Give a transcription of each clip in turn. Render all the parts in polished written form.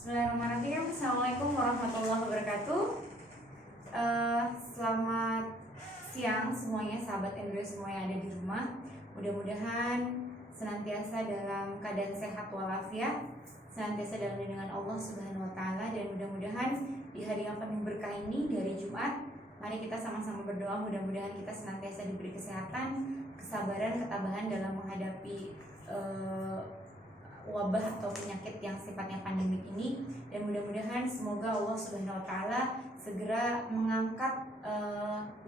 Bismillahirrahmanirrahim. Assalamualaikum warahmatullahi wabarakatuh. Selamat siang semuanya, sahabat Embryo semua yang ada di rumah. Mudah-mudahan senantiasa dalam keadaan sehat walafiat, senantiasa dalam lindungan Allah Subhanahu wa taala, dan mudah-mudahan di hari yang penuh berkah ini, dari Jumat, mari kita sama-sama berdoa mudah-mudahan kita senantiasa diberi kesehatan, kesabaran, ketabahan dalam menghadapi wabah atau penyakit yang sifatnya pandemik ini, dan mudah-mudahan semoga Allah Subhanahu wa taala segera mengangkat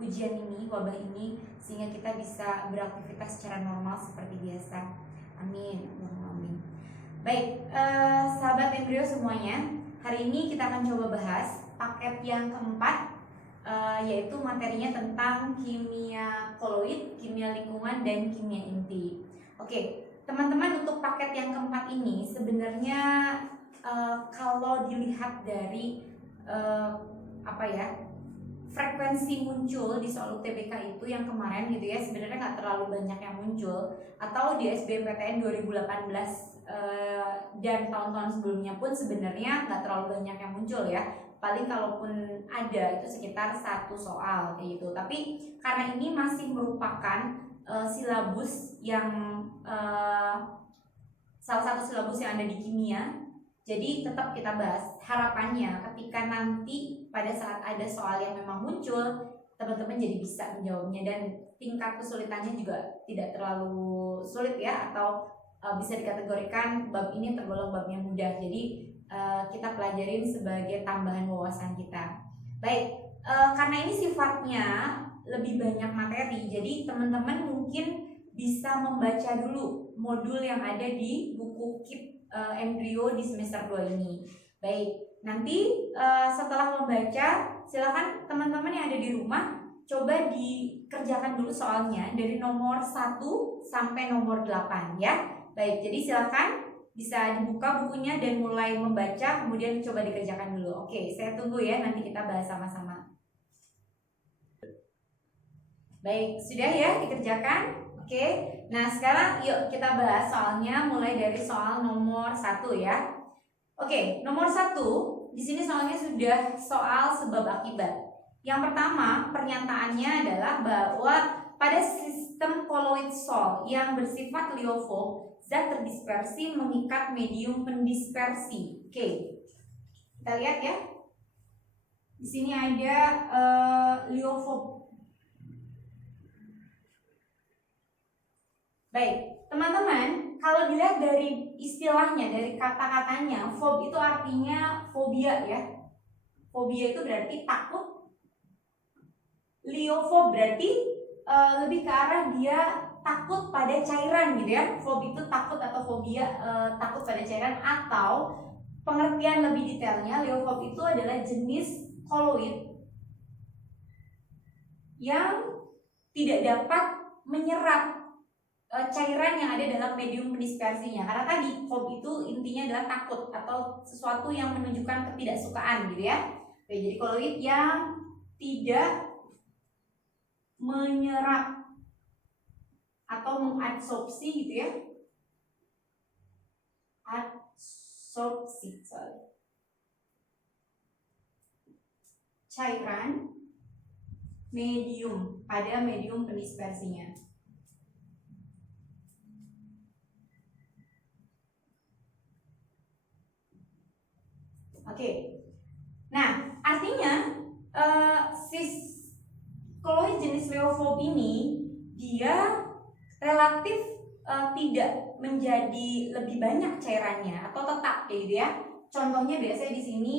ujian ini, wabah ini, sehingga kita bisa beraktivitas secara normal seperti biasa. Amin. Allahumma amin. Baik, sahabat Embryo semuanya, hari ini kita akan coba bahas paket yang keempat, yaitu materinya tentang kimia koloid, kimia lingkungan, dan kimia inti. Oke, teman-teman, untuk paket yang keempat ini sebenarnya kalau dilihat dari frekuensi muncul di soal UTBK itu yang kemarin gitu ya, sebenarnya nggak terlalu banyak yang muncul, atau di SBMPTN 2018 dan tahun-tahun sebelumnya pun sebenarnya nggak terlalu banyak yang muncul ya. Paling kalaupun ada itu sekitar 1 soal kayak gitu. Tapi karena ini masih merupakan silabus yang salah satu silabus yang ada di kimia, jadi tetap kita bahas. Harapannya ketika nanti pada saat ada soal yang memang muncul, teman-teman jadi bisa menjawabnya, dan tingkat kesulitannya juga tidak terlalu sulit ya, atau bisa dikategorikan bab ini tergolong bab yang mudah. Jadi kita pelajarin sebagai tambahan wawasan kita. Baik, karena ini sifatnya lebih banyak materi, jadi teman-teman mungkin bisa membaca dulu modul yang ada di buku KIP Embryo di semester 2 ini. Baik, nanti setelah membaca, silakan teman-teman yang ada di rumah coba dikerjakan dulu soalnya dari nomor 1 sampai nomor 8 ya. Baik, jadi silakan bisa dibuka bukunya dan mulai membaca, kemudian coba dikerjakan dulu. Oke, saya tunggu ya, nanti kita bahas sama-sama. Baik, sudah ya dikerjakan? Oke, nah sekarang yuk kita bahas soalnya, mulai dari soal nomor 1 ya. Oke, nomor 1, di sini soalnya sudah soal sebab akibat. Yang pertama, pernyataannya adalah bahwa pada sistem koloid sol yang bersifat liofob, zat terdispersi mengikat medium pendispersi. Oke, kita lihat ya. Di sini ada liofob. Baik, teman-teman, kalau dilihat dari istilahnya, dari kata-katanya, fob itu artinya fobia ya. Fobia itu berarti takut. Liofob berarti lebih ke arah dia takut pada cairan gitu ya. Fob itu takut atau fobia takut pada cairan, atau pengertian lebih detailnya, liofob itu adalah jenis koloid yang tidak dapat menyerap cairan yang ada dalam medium pendispersinya. Karena tadi fob itu intinya adalah takut atau sesuatu yang menunjukkan ketidaksukaan gitu ya. Oke, jadi koloid yang tidak menyerap atau mengadsorpsi gitu ya. Adsorpsi, cairan medium pada medium pendispersinya. Oke, nah artinya koloid jenis liofob ini dia relatif tidak menjadi lebih banyak cairannya atau tetap kayak gitu ya. Contohnya biasanya di sini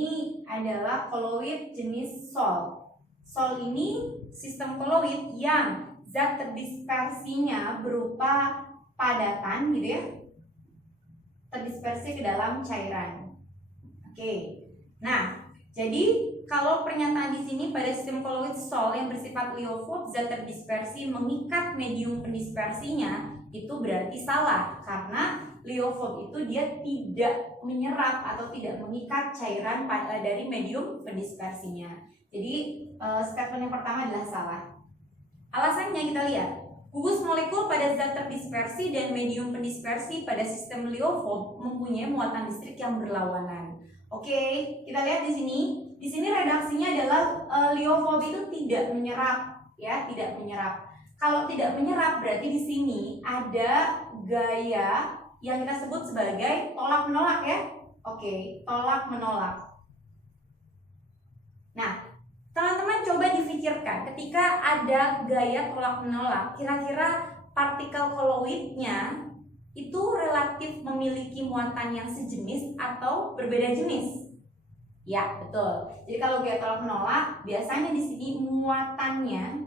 adalah koloid jenis sol. Sol ini sistem koloid yang zat terdispersinya berupa padatan gitu ya, terdispersi ke dalam cairan. Oke. Nah, jadi kalau pernyataan di sini pada sistem koloid sol yang bersifat liofob, zat terdispersi mengikat medium pendispersinya, itu berarti salah, karena liofob itu dia tidak menyerap atau tidak mengikat cairan dari medium pendispersinya. Jadi statement yang pertama adalah salah. Alasannya kita lihat, gugus molekul pada zat terdispersi dan medium pendispersi pada sistem liofob mempunyai muatan listrik yang berlawanan. Oke, kita lihat di sini. Di sini redaksinya adalah liofobi itu tidak menyerap, ya, tidak menyerap. Kalau tidak menyerap berarti di sini ada gaya yang kita sebut sebagai tolak menolak, ya. Oke, tolak menolak. Nah, teman-teman coba difikirkan ketika ada gaya tolak menolak, kira-kira partikel koloidnya itu relatif memiliki muatan yang sejenis atau berbeda jenis? Ya, betul. Jadi kalau gaya tolak menolak, biasanya di sini muatannya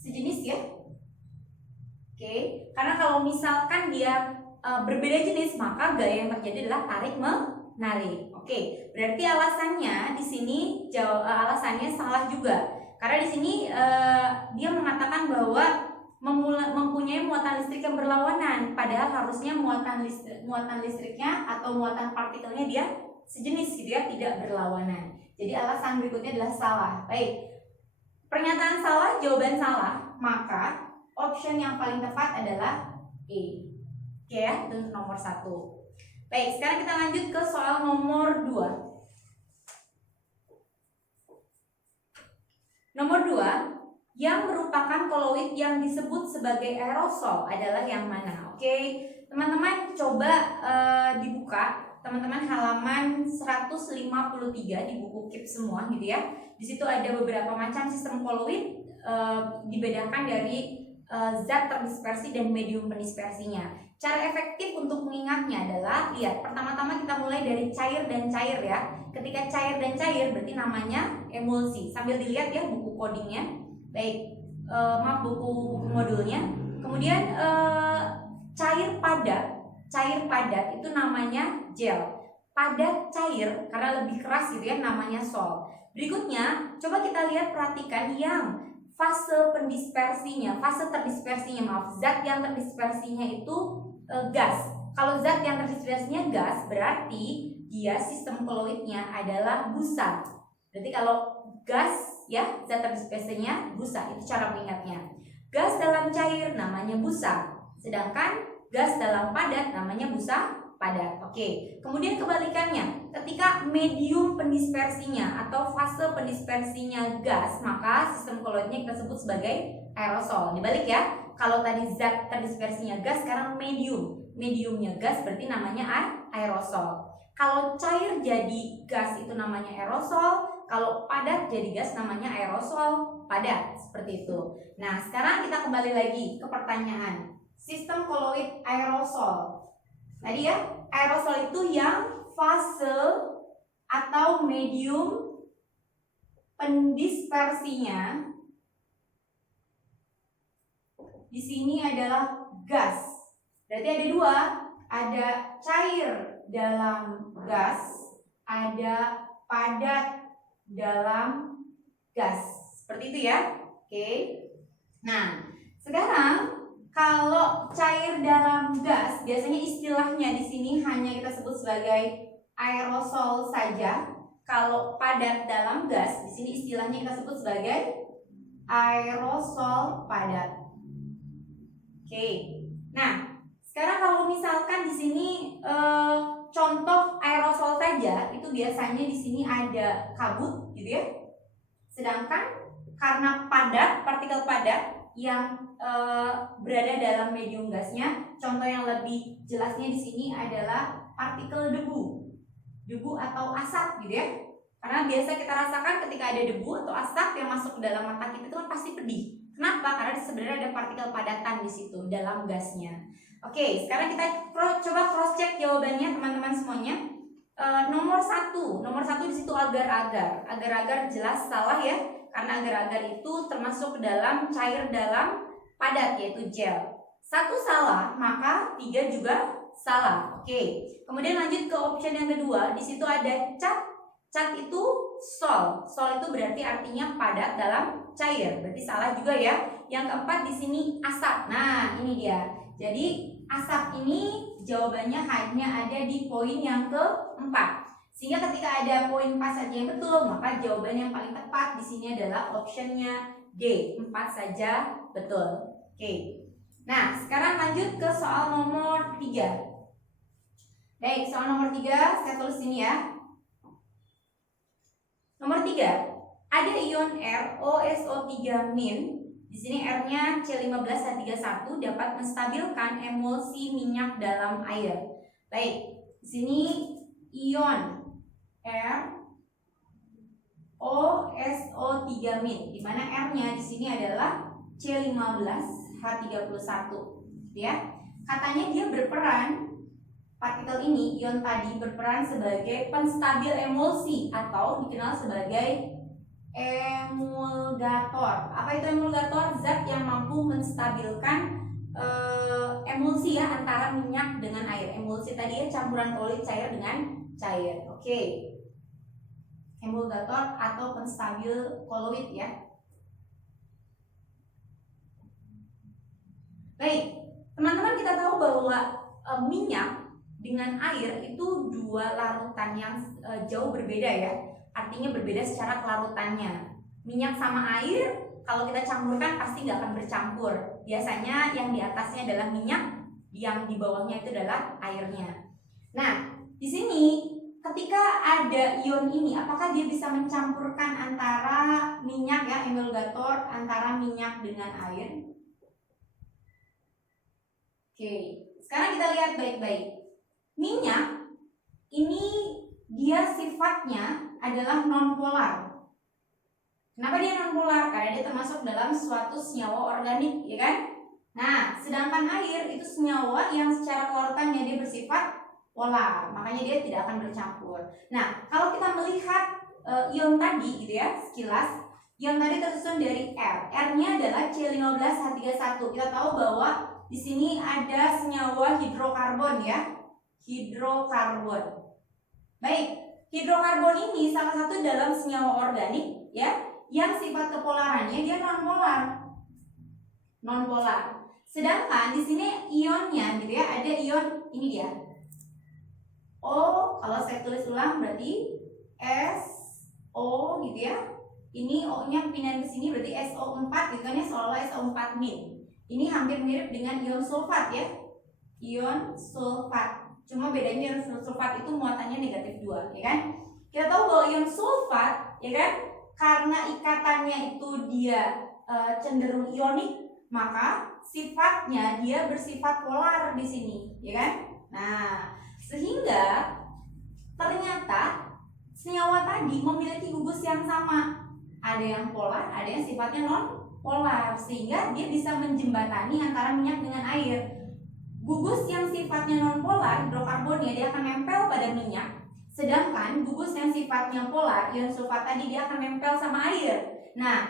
sejenis, ya. Oke, karena kalau misalkan dia berbeda jenis, maka gaya yang terjadi adalah tarik menarik. Oke, berarti alasannya di sini alasannya salah juga. Karena di sini dia mengatakan bahwa mempunyai muatan listrik yang berlawanan, padahal harusnya muatan listriknya atau muatan partikelnya dia sejenis gitu, ya, tidak berlawanan. Jadi alasan berikutnya adalah salah. Baik, pernyataan salah, jawaban salah, maka option yang paling tepat adalah E. Oke, ya, itu nomor 1. Baik, sekarang kita lanjut ke soal nomor 2. Nomor 2, yang merupakan koloid yang disebut sebagai aerosol adalah yang mana? Oke, teman-teman coba dibuka, teman-teman halaman 153 di buku KIP semua gitu, ya. Di situ ada beberapa macam sistem koloid, dibedakan dari zat terdispersi dan medium pendispersinya. Cara efektif untuk mengingatnya adalah, lihat, pertama-tama kita mulai dari cair dan cair, ya. Ketika cair dan cair berarti namanya emulsi. Sambil dilihat, ya, buku codingnya. Baik, maaf, buku modulnya. Kemudian cair padat itu namanya gel. Padat cair karena lebih keras gitu, ya, namanya sol. Berikutnya, coba kita lihat, perhatikan yang fase terdispersinya, zat yang terdispersinya itu gas. Kalau zat yang terdispersinya gas, berarti dia sistem koloidnya adalah busa. Berarti kalau gas, ya, zat terdispersinya busa, itu cara mengingatnya. Gas dalam cair namanya busa, sedangkan gas dalam padat namanya busa padat. Oke, kemudian kebalikannya, ketika medium pendispersinya atau fase pendispersinya gas, maka sistem koloidnya kita sebut sebagai aerosol. Dibalik, ya, kalau tadi zat terdispersinya gas, sekarang mediumnya gas, berarti namanya aerosol. Kalau cair jadi gas itu namanya aerosol, kalau padat jadi gas namanya aerosol padat, seperti itu. Nah, sekarang kita kembali lagi ke pertanyaan. Sistem koloid aerosol. Tadi, ya, aerosol itu yang fase atau medium pendispersinya di sini adalah gas. Berarti ada dua, ada cair dalam gas, ada padat dalam gas. Seperti itu, ya. Oke. Nah, sekarang kalau cair dalam gas, biasanya istilahnya di sini hanya kita sebut sebagai aerosol saja. Kalau padat dalam gas, di sini istilahnya kita sebut sebagai aerosol padat. Oke. Nah, sekarang kalau misalkan di sini contoh aerosol saja, itu biasanya di sini ada kabut, gitu, ya. Sedangkan karena padat, partikel padat yang berada dalam medium gasnya, contoh yang lebih jelasnya di sini adalah partikel debu atau asap, gitu, ya. Karena biasa kita rasakan ketika ada debu atau asap yang masuk ke dalam mata kita itu kan pasti pedih. Kenapa? Karena sebenarnya ada partikel padatan di situ dalam gasnya. Oke, sekarang kita coba cross check jawabannya, teman-teman semuanya. Nomor 1 di situ agar-agar jelas salah, ya, karena agar-agar itu termasuk dalam cair dalam padat, yaitu gel. 1 salah, maka 3 juga salah. Oke, kemudian lanjut ke option yang kedua. Di situ ada cat itu sol itu berarti artinya padat dalam cair, berarti salah juga, ya. Yang keempat di sini asap. Nah, ini dia. Jadi asap ini jawabannya hanya ada di poin yang keempat. Sehingga ketika ada poin 4 saja yang betul, maka jawaban yang paling tepat di sini adalah optionnya D, 4 saja betul. Oke. Nah, sekarang lanjut ke soal nomor 3. Baik, soal nomor 3 saya tulis sini ya. Nomor 3, ada ion R OSO3- di sini R-nya C15H31 dapat menstabilkan emulsi minyak dalam air. Baik, di sini ion R OSO3-, di mana R-nya di sini adalah C15H31, ya. Katanya dia berperan, partikel ini, ion tadi berperan sebagai penstabil emulsi atau dikenal sebagai emulgator. Apa itu emulgator? Zat yang mampu menstabilkan emulsi ya, antara minyak dengan air. Emulsi tadi ya, campuran kolloid cair dengan cair. Oke. Emulgator atau penstabil kolloid ya. Baik, teman-teman, kita tahu bahwa minyak dengan air itu dua larutan yang jauh berbeda ya. Artinya berbeda secara kelarutannya. Minyak sama air kalau kita campurkan pasti nggak akan bercampur. Biasanya yang di atasnya adalah minyak, yang di bawahnya itu adalah airnya. Nah, di sini ketika ada ion ini, apakah dia bisa mencampurkan antara minyak ya, emulgator antara minyak dengan air? Oke, sekarang kita lihat baik-baik. Minyak ini dia sifatnya adalah nonpolar. Kenapa dia nonpolar? Karena dia termasuk dalam suatu senyawa organik, ya kan? Nah, sedangkan air itu senyawa yang secara kelarutannya dia bersifat polar, makanya dia tidak akan bercampur. Nah, kalau kita melihat ion tadi gitu ya, sekilas, ion tadi tersusun dari R. R-nya adalah C15H31. Kita tahu bahwa di sini ada senyawa hidrokarbon ya, hidrokarbon. Baik, hidrokarbon ini salah satu dalam senyawa organik ya, yang sifat kepolarannya dia nonpolar. Nonpolar. Sedangkan di sini ionnya gitu ya, ada ion ini dia. O, kalau saya tulis ulang berarti SO gitu ya. Ini O-nya pindahin ke sini berarti SO4 gitu kan ya, seolah-olah SO4-. Ini hampir mirip dengan ion sulfat ya. Ion sulfat. Cuma bedanya ion sulfat itu muatannya negatif 2, ya kan? Kita tahu bahwa ion sulfat, ya kan, karena ikatannya itu dia cenderung ionik, maka sifatnya dia bersifat polar di sini, ya kan? Nah, sehingga ternyata senyawa tadi memiliki gugus yang sama. Ada yang polar, ada yang sifatnya non polar, sehingga dia bisa menjembatani antara minyak dengan air. Gugus yang sifatnya non-polar, hidrokarbonnya, dia akan nempel pada minyak. Sedangkan gugus yang sifatnya polar, ion sulfat tadi, dia akan nempel sama air. Nah,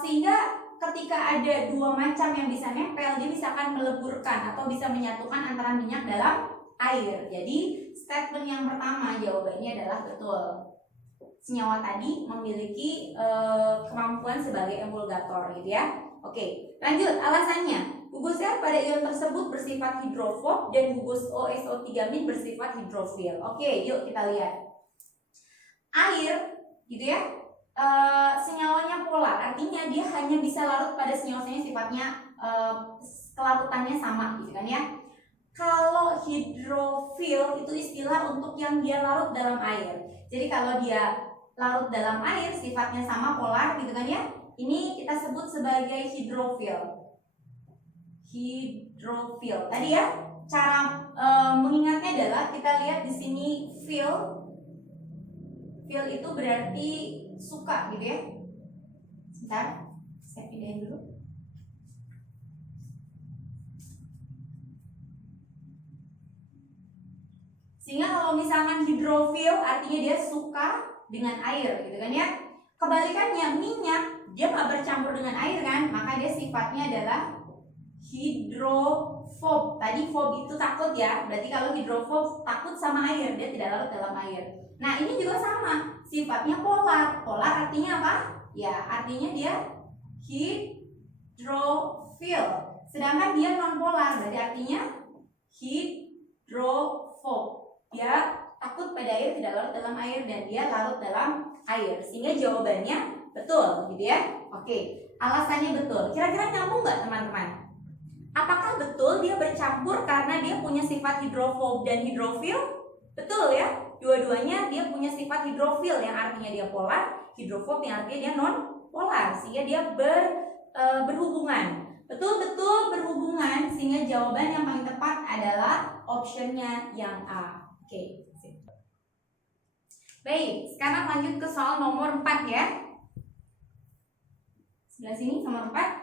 sehingga ketika ada dua macam yang bisa nempel, dia bisa akan meleburkan atau bisa menyatukan antara minyak dalam air. Jadi statement yang pertama jawabannya adalah betul. Senyawa tadi memiliki kemampuan sebagai emulgator gitu ya. Oke, lanjut alasannya. Gugus R pada ion tersebut bersifat hidrofob dan gugus OSO3- bersifat hidrofil. Oke, yuk kita lihat. Air gitu ya, senyawanya polar, artinya dia hanya bisa larut pada senyawa-senyawa sifatnya kelarutannya sama gitu kan ya. Kalau hidrofil itu istilah untuk yang dia larut dalam air. Jadi kalau dia larut dalam air sifatnya sama polar gitu kan ya, ini kita sebut sebagai hidrofil. Hidrofil tadi ya, cara mengingatnya adalah kita lihat di sini fil itu berarti suka gitu ya. Sebentar, saya pindahin dulu. Sehingga kalau misalkan hidrofil artinya dia suka dengan air gitu kan ya. Kebalikannya minyak, dia nggak bercampur dengan air kan, maka dia sifatnya adalah hidrofob. Tadi fob itu takut ya, berarti kalau hidrofob takut sama air, dia tidak larut dalam air. Nah ini juga sama, sifatnya polar. Polar artinya apa? Ya artinya dia hidrofil. Sedangkan dia non polar, berarti artinya hidrofob. Dia takut pada air, tidak larut dalam air, dan dia larut dalam air. Sehingga jawabannya betul gitu ya. Oke, alasannya betul. Kira-kira nyambung nggak teman-teman? Apakah betul dia bercampur karena dia punya sifat sifat hidrofob dan hidrofil? Betul ya, dua-duanya dia punya sifat hidrofil yang artinya dia polar, hidrofob yang artinya dia non polar, sehingga dia berhubungan. Betul-betul berhubungan, sehingga jawaban yang paling tepat adalah optionnya yang A. Oke. Baik, sekarang lanjut ke soal nomor 4 ya. Sebelah sini nomor 4.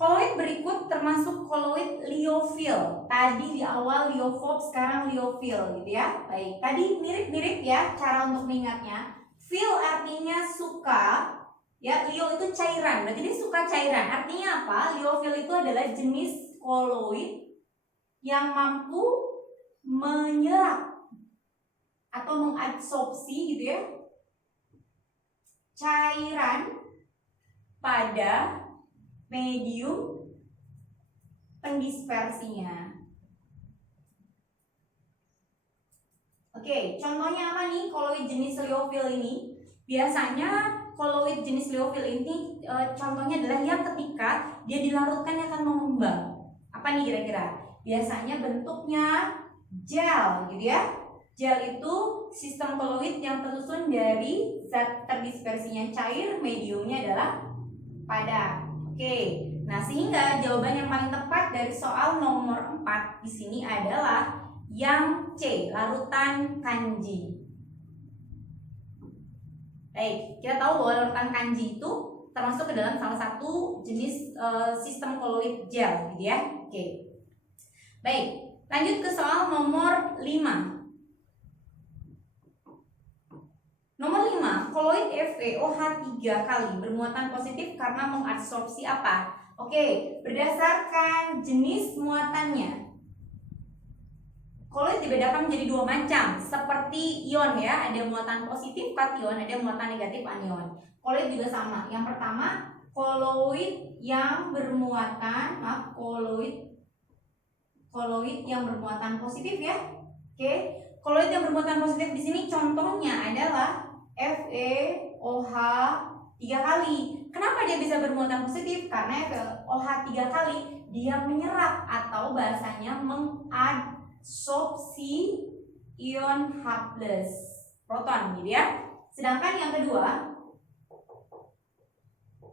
Koloid berikut termasuk koloid liofil. Tadi di awal liofob, sekarang liofil gitu ya. Baik, tadi mirip-mirip ya cara untuk mengingatnya. Fil artinya suka, ya. Lio itu cairan, berarti dia suka cairan. Artinya apa? Liofil itu adalah jenis koloid yang mampu menyerap atau mengadsorpsi gitu ya cairan pada medium pendispersinya. Oke, contohnya apa nih koloid jenis liofil ini? Biasanya koloid jenis liofil ini contohnya adalah yang ketika dia dilarutkan dia akan mengembang. Apa nih kira-kira? Biasanya bentuknya gel gitu ya. Gel itu sistem koloid yang tersusun dari zat terdispersinya cair, mediumnya adalah padat. Oke, nah sehingga jawaban yang paling tepat dari soal nomor 4 di sini adalah yang C, larutan kanji. Baik, kita tahu bahwa larutan kanji itu termasuk ke dalam salah satu jenis sistem koloid gel, gitu ya. Oke. Baik, lanjut ke soal nomor 5. Nomor 5, koloid FeOH 3 kali bermuatan positif karena mengadsorpsi apa? Oke, berdasarkan jenis muatannya, koloid dibedakan menjadi dua macam, seperti ion ya, ada muatan positif kation, ada muatan negatif anion. Koloid juga sama. Yang pertama, koloid yang bermuatan, koloid yang bermuatan positif ya. Oke, koloid yang bermuatan positif di sini contohnya adalah FeOH 3 kali. Kenapa dia bisa bermuatan positif? Karena FeOH 3 kali dia menyerap atau bahasanya mengadsorpsi ion H+ proton gitu ya. Sedangkan yang kedua,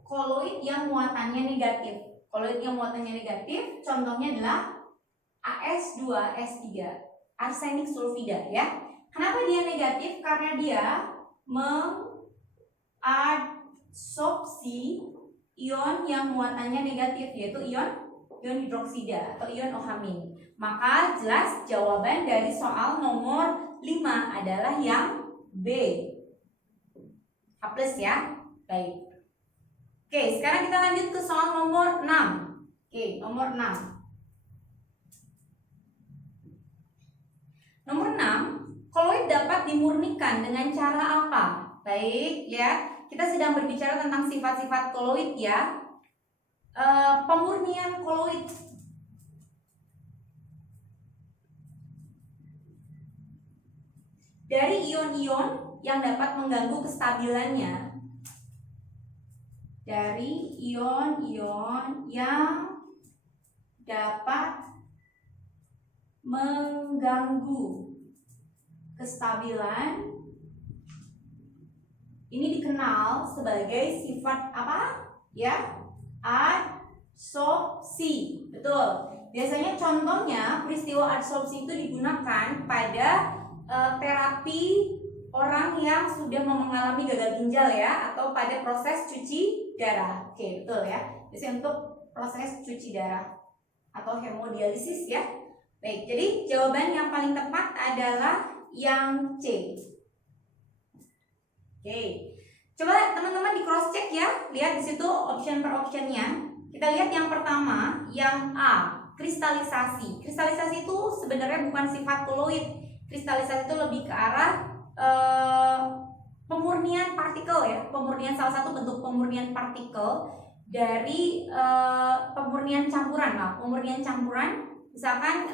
koloid yang muatannya negatif. Koloid yang muatannya negatif contohnya adalah AS2S3, arsenik sulfida ya. Kenapa dia negatif? Karena dia mengadsorpsi ion yang muatannya negatif, yaitu ion hidroksida atau ion OH-. Maka jelas jawaban dari soal nomor 5 adalah yang B, H+ ya. Baik. Oke, sekarang kita lanjut ke soal nomor 6. Oke, nomor 6. Nomor 6, koloid dapat dimurnikan dengan cara apa? Baik ya, kita sedang berbicara tentang sifat-sifat koloid ya. Pemurnian koloid. Dari ion-ion yang dapat mengganggu kestabilannya. Dari ion-ion yang dapat mengganggu kestabilan, ini dikenal sebagai sifat apa? Ya, adsorpsi. Betul. Biasanya contohnya peristiwa adsorpsi itu digunakan pada terapi orang yang sudah mengalami gagal ginjal ya, atau pada proses cuci darah. Oke, betul ya. Biasanya untuk proses cuci darah atau hemodialisis ya. Baik, jadi jawaban yang paling tepat adalah yang C. Oke, coba teman-teman di cross check ya, lihat di situ option per optionnya. Kita lihat yang pertama, yang A, kristalisasi. Kristalisasi itu sebenarnya bukan sifat koloid. Kristalisasi itu lebih ke arah pemurnian partikel ya, pemurnian, salah satu bentuk pemurnian partikel dari pemurnian campuran. Nah, pemurnian campuran, misalkan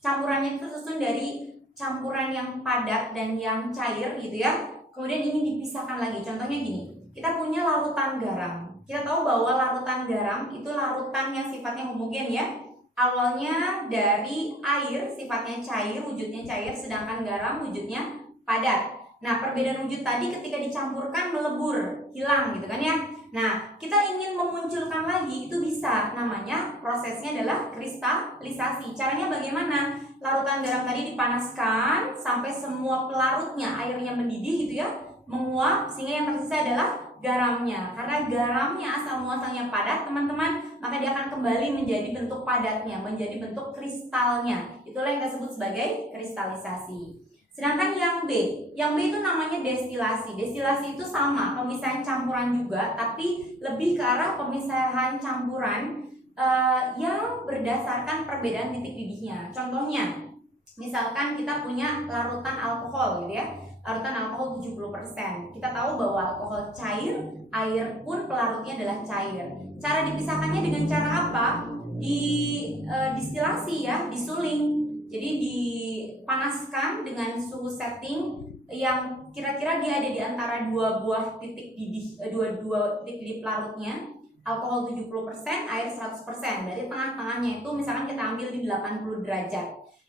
campurannya itu tersusun dari campuran yang padat dan yang cair gitu ya. Kemudian ini dipisahkan lagi. Contohnya gini, kita punya larutan garam. Kita tahu bahwa larutan garam itu larutan yang sifatnya homogen ya. awalnya dari air, sifatnya cair, wujudnya cair, sedangkan garam wujudnya padat. Nah, perbedaan wujud tadi ketika dicampurkan melebur, hilang gitu kan ya. Nah, kita ingin memunculkan lagi, itu bisa, namanya prosesnya adalah kristalisasi. Caranya bagaimana? Larutan garam tadi dipanaskan sampai semua pelarutnya, airnya mendidih gitu ya, menguap, sehingga yang tersisa adalah garamnya. Karena garamnya asal muasalnya padat teman-teman, maka dia akan kembali menjadi bentuk padatnya, menjadi bentuk kristalnya. Itulah yang kita sebut sebagai kristalisasi. Sedangkan yang B itu namanya destilasi. Destilasi itu sama, pemisahan campuran juga, tapi lebih ke arah pemisahan campuran yang berdasarkan perbedaan titik didihnya. Contohnya, misalkan kita punya larutan alkohol gitu ya, larutan alkohol 70%. Kita tahu bahwa alkohol cair, air pun pelarutnya adalah cair. Cara dipisahkannya dengan cara apa? Distilasi ya, disuling. Jadi dipanaskan dengan suhu setting yang kira-kira dia ada di antara dua titik didih pelarutnya. Alkohol 70%, air 100%. Dari tengah-tengahnya itu misalkan kita ambil di 80 derajat.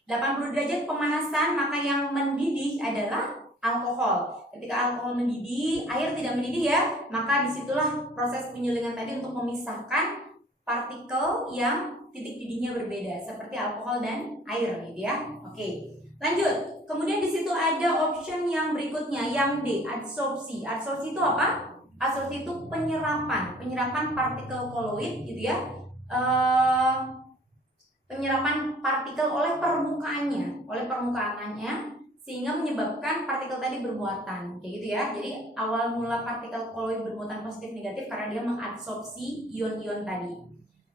80 derajat pemanasan, maka yang mendidih adalah alkohol. Ketika alkohol mendidih, air tidak mendidih ya, maka disitulah proses penyulingan tadi untuk memisahkan partikel yang titik didihnya berbeda, seperti alkohol dan air gitu ya. Oke, lanjut. Kemudian di situ ada option yang berikutnya, yang D, adsorpsi. Adsorpsi itu apa? Adsorpsi itu penyerapan partikel koloid gitu ya. Penyerapan partikel oleh permukaannya, sehingga menyebabkan partikel tadi bermuatan kayak gitu ya. Jadi awal mula partikel koloid bermuatan positif negatif karena dia mengadsorpsi ion-ion tadi.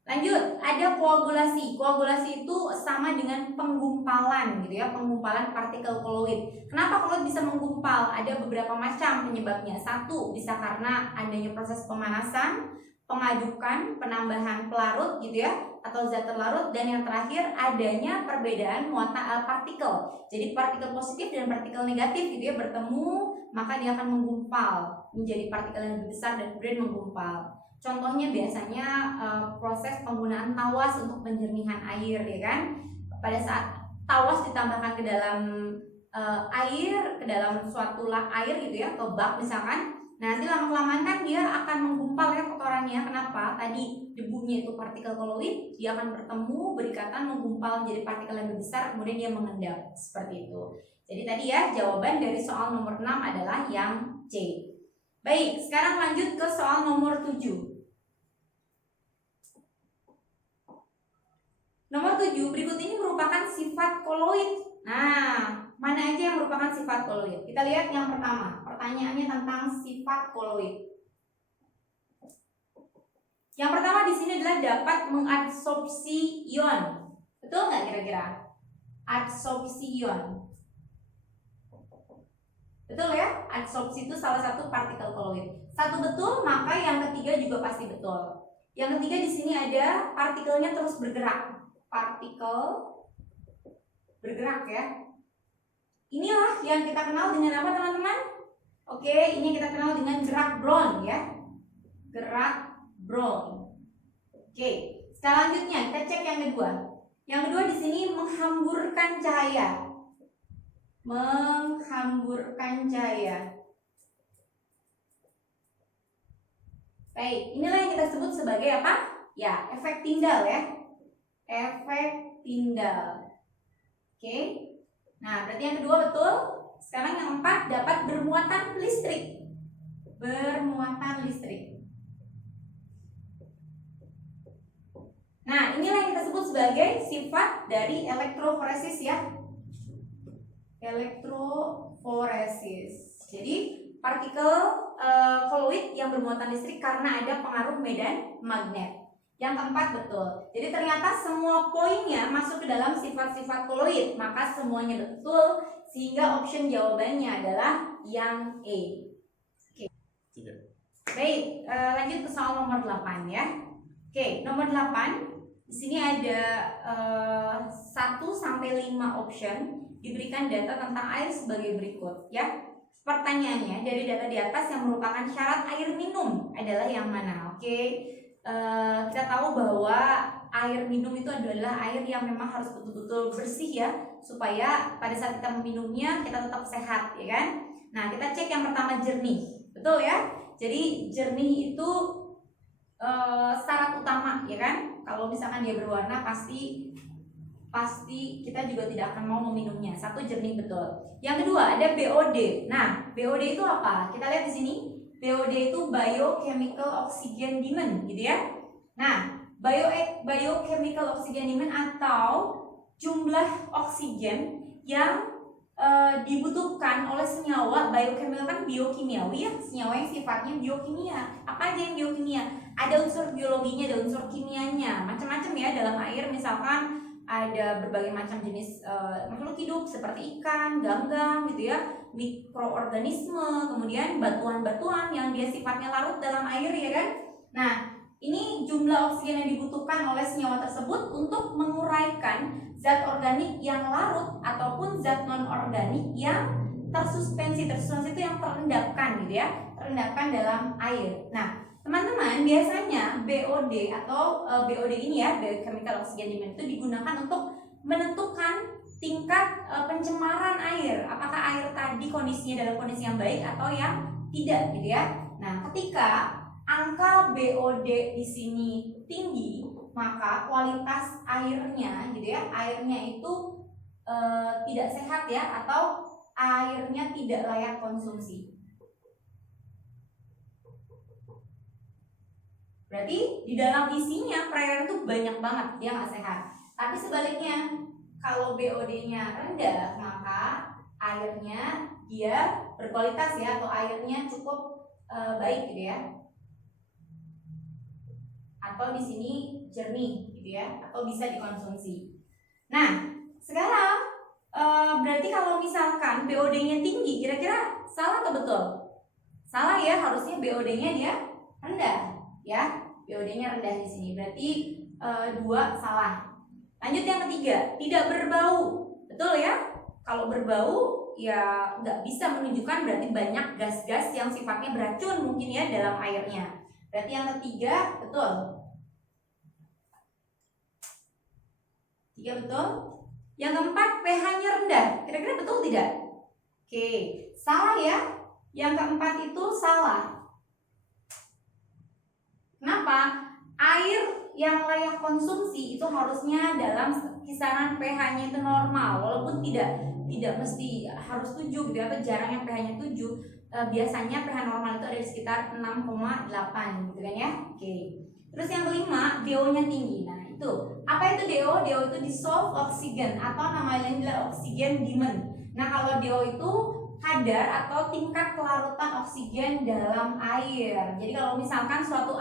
Lanjut, ada koagulasi. Koagulasi itu sama dengan penggumpalan gitu ya, penggumpalan partikel koloid. Kenapa koloid bisa menggumpal? Ada beberapa macam penyebabnya. Satu, bisa karena adanya proses pemanasan, pengadukan, penambahan pelarut gitu ya, atau zat terlarut, dan yang terakhir adanya perbedaan muatan partikel. Jadi partikel positif dan partikel negatif gitu ya bertemu, maka dia akan menggumpal menjadi partikel yang lebih besar dan kemudian menggumpal. Contohnya biasanya proses penggunaan tawas untuk penjernihan air ya kan. Pada saat tawas ditambahkan ke dalam air, ke dalam suatu air gitu ya, atau bak misalkan, nanti lama-kelamaan kan dia akan menggumpal ya kotorannya. Kenapa? Tadi debunya itu partikel koloid, dia akan bertemu, berikatan, menggumpal menjadi partikel yang lebih besar, kemudian dia mengendap seperti itu. Jadi tadi ya jawaban dari soal nomor 6 adalah yang C. Baik, sekarang lanjut ke soal nomor 7. Nomor 7, berikut ini merupakan sifat koloid. Nah, mana aja yang merupakan sifat koloid? Kita lihat yang pertama. Pertanyaannya tentang sifat koloid. Yang pertama di sini adalah dapat mengadsorpsi ion. Betul nggak kira-kira? Adsorpsi ion. Betul ya? Adsorpsi itu salah satu partikel koloid. Satu betul, maka yang ketiga juga pasti betul. Yang ketiga di sini ada partikelnya terus bergerak. Partikel bergerak ya. Inilah yang kita kenal dengan apa teman-teman? Oke, ini kita kenal dengan gerak Brown ya. Gerak Brown. Oke, selanjutnya kita cek yang kedua. Yang kedua di sini menghamburkan cahaya. Menghamburkan cahaya. Baik, inilah yang kita sebut sebagai apa? Ya, efek Tyndall ya. Efek Tyndall. Oke. Nah, berarti yang kedua betul. Sekarang yang keempat, dapat bermuatan listrik. Bermuatan listrik. Nah, inilah yang kita sebut sebagai sifat dari elektroforesis ya. Elektroforesis. Jadi partikel koloid yang bermuatan listrik karena ada pengaruh medan magnet. Yang keempat betul. Jadi ternyata semua poinnya masuk ke dalam sifat-sifat koloid, maka semuanya betul, sehingga option jawabannya adalah yang E. Oke. Baik, lanjut ke soal nomor 8 ya. Oke, nomor 8. Di sini ada 1 sampai 5 option, diberikan data tentang air sebagai berikut ya. Pertanyaannya, dari data di atas yang merupakan syarat air minum adalah yang mana? Oke. Kita tahu bahwa air minum itu adalah air yang memang harus betul-betul bersih ya, supaya pada saat kita meminumnya kita tetap sehat, ya kan? Nah, kita cek yang pertama jernih, betul ya? Jadi jernih itu syarat utama, ya kan? Kalau misalkan dia berwarna pasti kita juga tidak akan mau meminumnya. Satu, jernih betul. Yang kedua ada BOD. Nah, BOD itu apa? Kita lihat di sini. BOD itu biochemical oxygen demand, gitu ya. Nah, biochemical oxygen demand atau jumlah oksigen yang dibutuhkan oleh senyawa. Biochemical kan biokimiawi ya, senyawa yang sifatnya biokimia. Apa aja yang biokimia? Ada unsur biologinya, ada unsur kimianya, macam-macam ya dalam air. Misalkan ada berbagai macam jenis makhluk hidup seperti ikan, ganggang gitu ya, mikroorganisme, kemudian batuan-batuan yang dia sifatnya larut dalam air, ya kan? Nah, ini jumlah oksigen yang dibutuhkan oleh senyawa tersebut untuk menguraikan zat organik yang larut ataupun zat non-organik yang tersuspensi. Tersuspensi itu yang terendapkan gitu ya, terendapkan dalam air. Nah, teman-teman, biasanya BOD atau BOD ini ya, biochemical oxygen demand, itu digunakan untuk menentukan tingkat pencemaran air. Apakah air tadi kondisinya dalam kondisi yang baik atau yang tidak, gitu ya. Nah, ketika angka BOD di sini tinggi, maka kualitas airnya, gitu ya, airnya itu tidak sehat ya, atau airnya tidak layak konsumsi. Berarti di dalam isinya perairan itu banyak banget, dia nggak sehat. Tapi sebaliknya, kalau BOD-nya rendah, maka airnya dia berkualitas ya, atau airnya cukup baik gitu ya. Atau di sini jernih gitu ya, atau bisa dikonsumsi. Nah, sekarang berarti kalau misalkan BOD-nya tinggi, kira-kira salah atau betul? Salah ya, harusnya BOD-nya dia rendah ya. BOD-nya rendah di sini, berarti 2 salah. Lanjut yang ketiga, tidak berbau. Betul ya? Kalau berbau ya nggak bisa menunjukkan berarti banyak gas-gas yang sifatnya beracun mungkin ya dalam airnya. Berarti yang ketiga betul. 3 betul. Yang keempat, pH-nya rendah. Kira-kira betul tidak? Oke, salah ya. Yang keempat itu salah. Kenapa? Air yang layak konsumsi itu harusnya dalam kisaran pH-nya itu normal, walaupun tidak mesti harus 7 gitu ya, jarang yang pH-nya 7. Biasanya pH normal itu ada di sekitar 6,8 gitu kan ya. Oke. Terus yang kelima, DO-nya tinggi. Nah, itu. Apa itu DO? DO itu dissolved oxygen atau namanya adalah oxygen demand. Nah, kalau DO itu kadar atau tingkat kelarutan oksigen dalam air. Jadi kalau misalkan suatu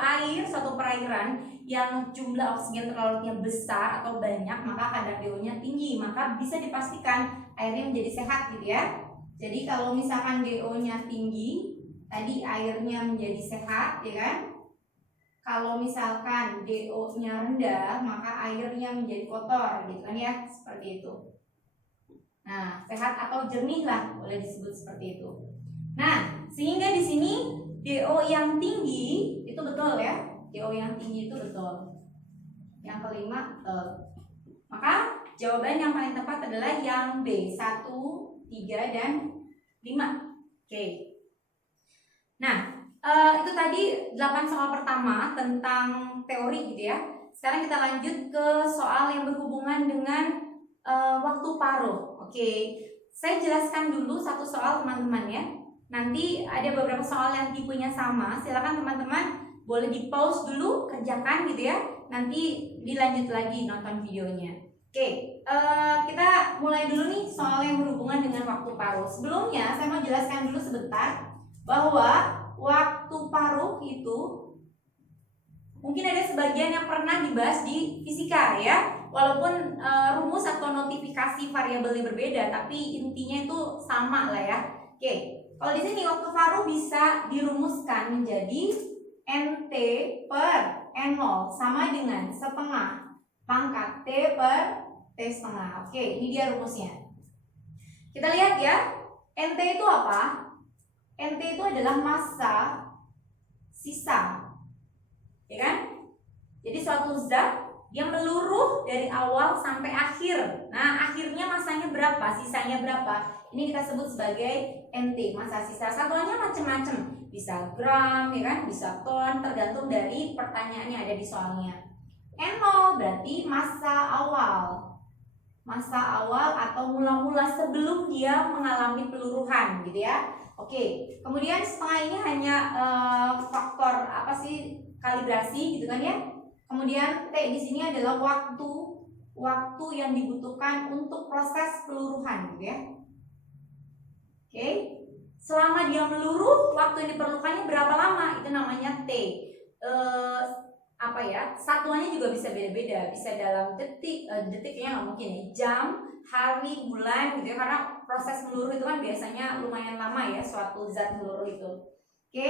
perairan yang jumlah oksigen terlarutnya besar atau banyak, maka kadar DO-nya tinggi, maka bisa dipastikan airnya menjadi sehat gitu ya. Jadi kalau misalkan DO-nya tinggi, tadi airnya menjadi sehat ya kan. Kalau misalkan DO-nya rendah, maka airnya menjadi kotor gitu kan ya, seperti itu. Nah, sehat atau jernih lah boleh disebut seperti itu. Nah, sehingga di sini DO yang tinggi itu betul ya. DO yang tinggi itu betul. Yang kelima betul. Maka jawaban yang paling tepat adalah yang B, 1, 3, dan 5. Oke. Nah, itu tadi 8 soal pertama tentang teori gitu ya. Sekarang kita lanjut ke soal yang berhubungan dengan waktu paruh. Oke, saya jelaskan dulu satu soal teman-teman ya. Nanti ada beberapa soal yang tipenya sama. Silakan teman-teman boleh di pause dulu, kerjakan gitu ya. Nanti dilanjut lagi nonton videonya. Oke, kita mulai dulu nih soal yang berhubungan dengan waktu paruh. Sebelumnya saya mau jelaskan dulu sebentar bahwa waktu paruh itu mungkin ada sebagian yang pernah dibahas di fisika ya. Walaupun rumus atau notifikasi variabelnya berbeda, tapi intinya itu sama lah ya. Oke, kalau di sini waktu paruh bisa dirumuskan menjadi NT per N0 sama dengan setengah pangkat T per T setengah. Oke, ini dia rumusnya. Kita lihat ya, NT itu apa? NT itu adalah massa sisa, ya kan? Jadi suatu zat Dia meluruh dari awal sampai akhir. Nah, akhirnya masanya berapa? Sisanya berapa? Ini kita sebut sebagai NT, masa sisa. Satuannya macam-macam. Bisa gram, ya kan? Bisa ton, tergantung dari pertanyaan yang ada di soalnya. N0 berarti masa awal. Masa awal atau mula-mula sebelum dia mengalami peluruhan, gitu ya. Oke, kemudian setengah ini hanya faktor apa sih, kalibrasi gitu kan ya. Kemudian T di sini adalah waktu yang dibutuhkan untuk proses peluruhan gitu ya. Oke. Selama dia meluruh, waktu yang diperlukannya berapa lama? Itu namanya T. Satuannya juga bisa beda-beda, bisa dalam detiknya nggak mungkin ya, jam, hari, bulan gitu ya, karena proses meluruh itu kan biasanya lumayan lama ya, suatu zat meluruh itu. Oke,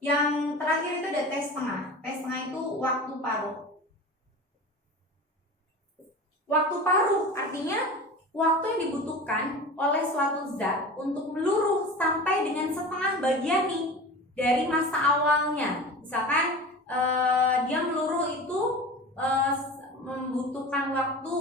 yang terakhir itu ada T setengah. T setengah itu waktu paruh. Waktu paruh artinya waktu yang dibutuhkan oleh suatu zat untuk meluruh sampai dengan setengah bagian nih dari masa awalnya. Misalkan dia meluruh itu membutuhkan waktu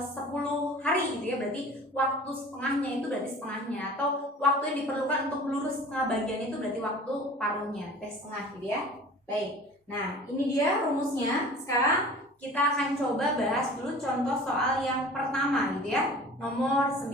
10 hari gitu ya, berarti waktu setengahnya itu berarti setengahnya, atau waktu yang diperlukan untuk meluruh setengah bagian itu berarti waktu paruhnya, T setengah gitu ya. Baik, nah ini dia rumusnya. Sekarang kita akan coba bahas dulu contoh soal yang pertama gitu ya, nomor 9.